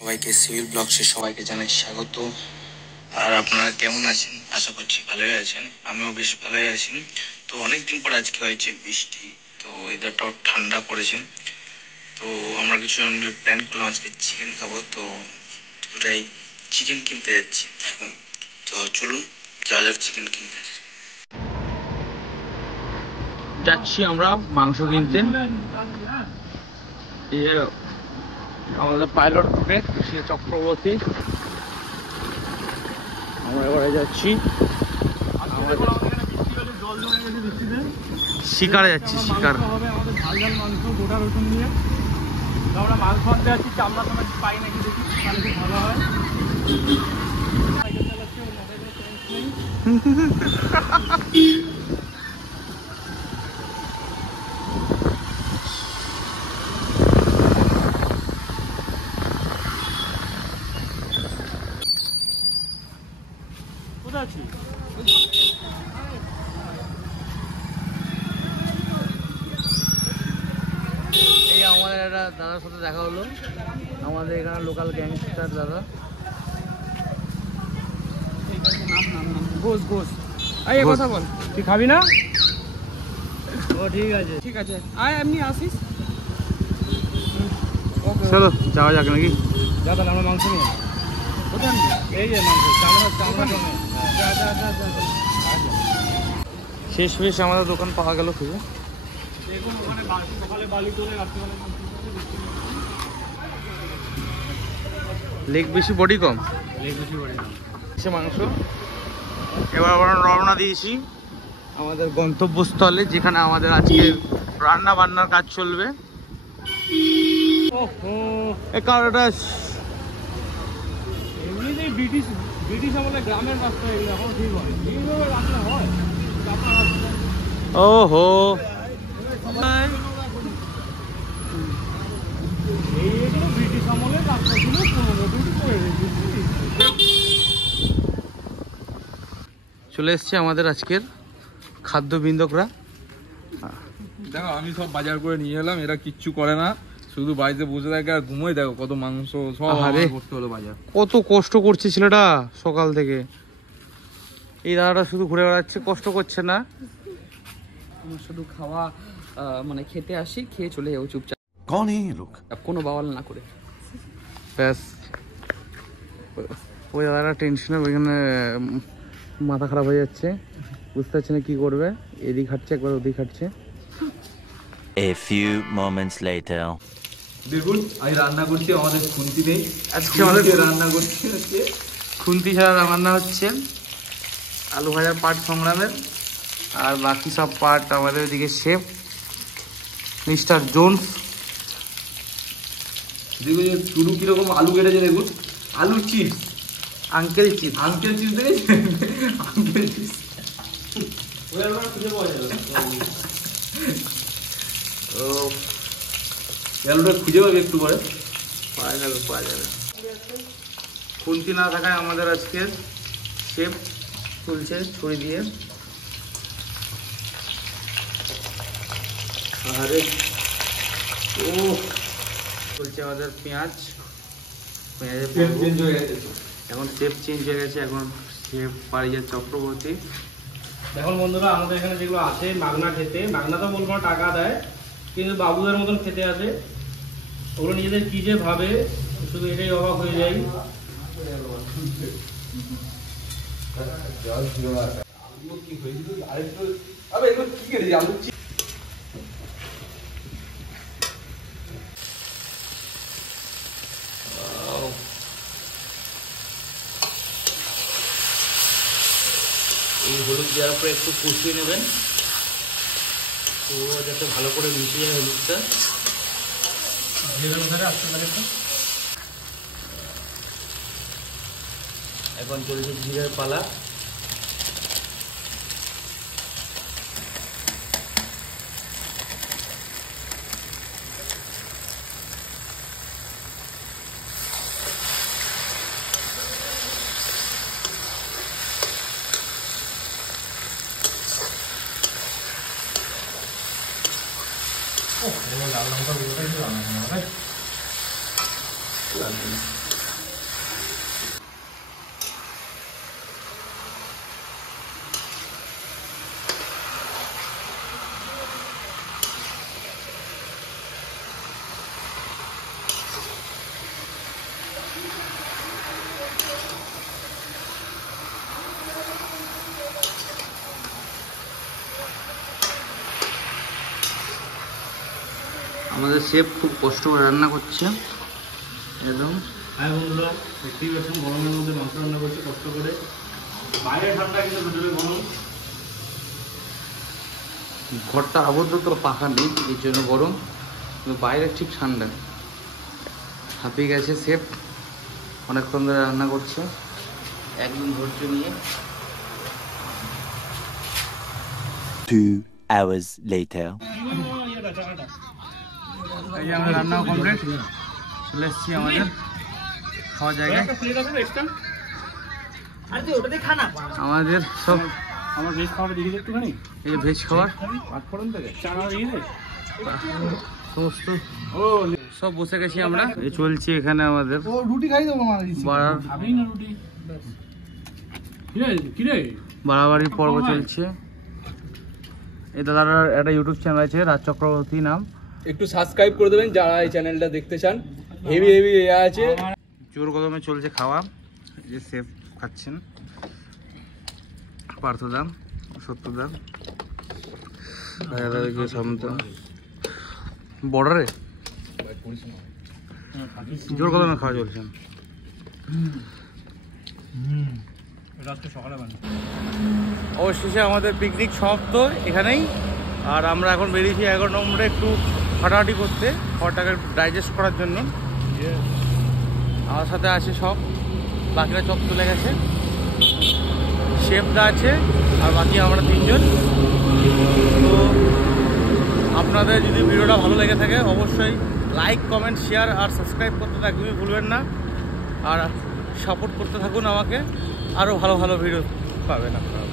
সবাইকে সিভিল ব্লগসে সবাইকে জানাই স্বাগত। আর আপনারা কেমন আছেন? আশা করছি ভালোই আছেন, আমিও বেশ ভালোই আছি। তো অনেকদিন পর আজকে হয়েছে বৃষ্টি, তো ওয়েদারটাও ঠান্ডা পড়েছে। তো আমরা কিছু প্ল্যান করলাম আজকে চিকেন খাবো, তো ওটাই চিকেন কিনতে যাচ্ছি এখন। তো চলুন যা যাক চিকেন কিনতে যাচ্ছি আমরা মাংস কিনতে। আমাদের পাইলট গ্রুপে সে চক্রবর্তী, আমরা এবারে যাচ্ছি শিকারে যাচ্ছি। শিকার হবে আমাদের ঝাল ঝাল মাংস গোটা রসুন দিয়ে। তো আমরা মাংস আনতে যাচ্ছি, চামড়া সময় পাই নাকি দেখি, তাহলে খুব ভালো হয়। সাইকেল চালাচ্ছি, ওর মাথায় কোনো টেন্স নেই। কোথায় আছি? এই আমাদের একটা দাদার সাথে দেখা হলো, আমাদের এখানে লোকাল গ্যাংস্টার দাদা। ঘোষ ঘোষ, এই কথা বল, তুই খাবি না? ও ঠিক আছে ঠিক আছে, আয় এমনি আসিস। চলো যাওয়া যাক নাকি? যা তাহলে আমরা মাংস নিয়ে কোথায় আনবি? এই যে মাংস চামড়া চামড়া কমে। যা যা যা যা। শেষ বেশ আমাদের দোকান পাওয়া গেল খুঁজে। দেখুন ওখানে সকালে বালি তোলে, রাত্রিবেলা মাংস লেগ বেশি বডি কম, লেগ বেশি করে দাম সে মাংস। এবার আমরা রওনা দিয়েছি আমাদের গন্তব্যস্থলে, যেখানে আমাদের আজকে রান্না বান্নার কাজ চলবে। কারণটা এমনিতেই ব্রিটিশ আমলে গ্রামের রাস্তা, এগুলো এখন ঠিক হয়, এইভাবে রান্না হয়। ওহো, এইগুলো ব্রিটিশ আমলের রাস্তা ছিল, পুরোনো করে রেখেছি। চলে এসছে আমাদের আজকের খাদ্য বিন্দকরা। দেখো আমি সব বাজার করে নিয়ে এলাম, এরা কিচ্ছু করে না, শুধু বাড়িতে বসে থাকে আর ঘুমোয়। দেখো কত মাংস সব করতে হলো বাজার। কত কষ্ট করছে ছেলেটা সকাল থেকে। এই দাদাটা শুধু ঘুরে বেড়াচ্ছে, কষ্ট করছে না। আমার শুধু খাওয়া মানে খেতে আসি, খেয়ে চলে যাবো চুপচাপ, कौन है ये लोग? কোনো বাওয়াল না করে। ব্যাস, ওই দাদাটা টেনশনে ওইখানে মাথা খারাপ হয়ে যাচ্ছে, বুঝতে পারছে না কি করবে। এদিক হাঁটছে একবার, ওদিক হাঁটছে। A few moments later. দেখুন আমি রান্না করছি, আমাদের খুন্তি নেই, আজকে আমাদের রান্না করছি হচ্ছে খুন্তি ছাড়া রান্না হচ্ছে আলু ভাজার পার্ট সংগ্রামের, আর বাকি সব পার্ট আমাদের এদিকে শেফ মিস্টার জোন্স। দেখুন শুরু কিরকম আলু কেটেছে, দেখুন আলু chips, uncle chip, uncle chips দেখেছেন? আঙ্কেল চিপস খুঁজে পাওয়া যাবে। ও আলুটা খুঁজে পাবে একটু পরে, পাওয়া যাবে পাওয়া যাবে। খুন্তি না থাকায় আমাদের আজকে শেফ তুলছে ছুরি দিয়ে। আরে ও চলছে আমাদের পেঁয়াজের চেঞ্জ হয়ে গেছে। এখন শেফ চেঞ্জ হয়ে গেছে, এখন শেফ পারিজাত চক্রবর্তী। দেখুন বন্ধুরা, আমাদের এখানে যেগুলো আছে মাগনা খেতে, মাগনা তো বলবো টাকা দেয়, কিন্তু বাবুদের মতন খেতে আসে। ওগুলো নিজেদের কি যে ভাবে, শুধু এটাই অবাক হয়ে যায়। এই হলুদ দেওয়ার পরে একটু কষিয়ে নেবেন, পুরো যাতে ভালো করে মিশে যায় হলুদটা। এখন চলছে জিরের পালা। লাল লঙ্কা গুঁড়োটাই তো রান্না হবে। আমাদের শেফ খুব কষ্ট করে রান্না করছে একদম। হ্যাঁ বন্ধুরা, দেখতেই পাচ্ছেন গরমের মধ্যে মাংস রান্না করছে কষ্ট করে। বাইরে ঠান্ডা কিন্তু ভিতরে গরম। ঘরটা আবদ্ধ তো পাখা নেই, এই জন্য গরম, কিন্তু বাইরে ঠিক ঠান্ডা। হাঁপিয়ে গেছে শেফ, অনেকক্ষণ ধরে রান্না করছে একদম ধৈর্য নিয়ে। 2 hours later. এই যে আমাদের রান্না কমপ্লিট, চলে এসেছি আমাদের খাওয়া জায়গায়। আমাদের সব আমার ভেজ খাওয়াটা দিকে একটুখানি, এই যে ভেজ খাবার পাঁচফোড়ন থেকে চানা দিয়ে দে সমস্ত সব বসে গেছি আমরা। এই চলছে এখানে আমাদের রুটি খাই দেবো বাড়ার না রুটি। কি রে বাড়াবাড়ি পর্ব চলছে। এই দাদার একটা ইউটিউব চ্যানেল আছে, রাজ চক্রবর্তী নাম, একটু সাবস্ক্রাইব করে দেবেন যারা এই চ্যানেলটা দেখতে চান। হেভি হেভি আছে, জোর কদমে চলছে খাওয়া। এই যে শেফ খাচ্ছেন, পার্থদা, সত্যদা, বর্ডারে জোর কদমে খাওয়া চলছে। সকালে বানাই। অবশেষে আমাদের পিকনিক সমাপ্ত এখানেই। আর আমরা এখন বেরিয়েছি 11 নম্বরে একটু হাঁটাহাঁটি করতে, খাবারটাকে একটু ডাইজেস্ট করার জন্য। আমার সাথে আছে সব, বাকিরা সব চলে গেছে, শেফদা আছে আর বাকি আমরা 3 জন। তো আপনাদের যদি ভিডিওটা ভালো লেগে থাকে অবশ্যই লাইক, কমেন্ট, শেয়ার আর সাবস্ক্রাইব করতে তো একদমই ভুলবেন না। আর সাপোর্ট করতে থাকুন আমাকে, আরও ভালো ভালো ভিডিও পাবেন আপনারা।